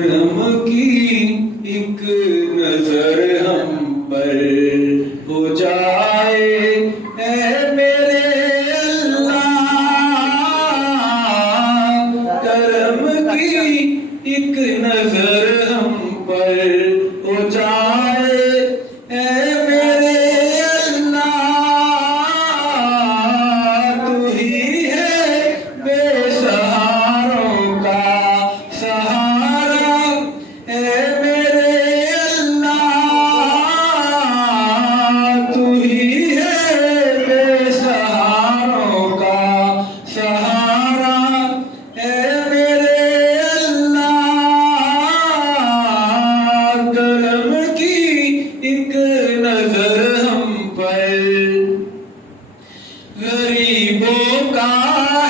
کرم کی ایک نظر ہم پر ہو جائے اے میرے اللہ، کرم کی ایک نظر ہم پر ہو جائے اے میرے اللہ، تو ہی ہے بے سہاروں کا سہارا اے میرے اللہ، تو ہی ہے بے سہاروں کا سہارا اے میرے اللہ، کرم کی ایک نظر ہم پر، غریبوں کا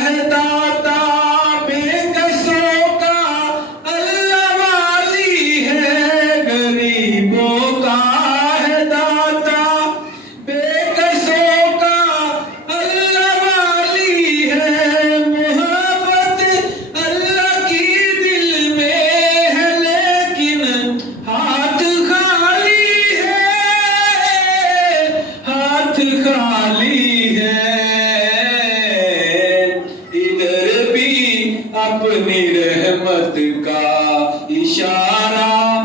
ہے داتا بے کسوں کا اللہ والی ہے، غریبوں کا ہے داتا بے کسوں کا اللہ والی ہے، محبت اللہ کی دل میں ہے لیکن ہاتھ خالی ہے، ہاتھ خالی ہے، ادھر بھی اپنی رحمت کا اشارہ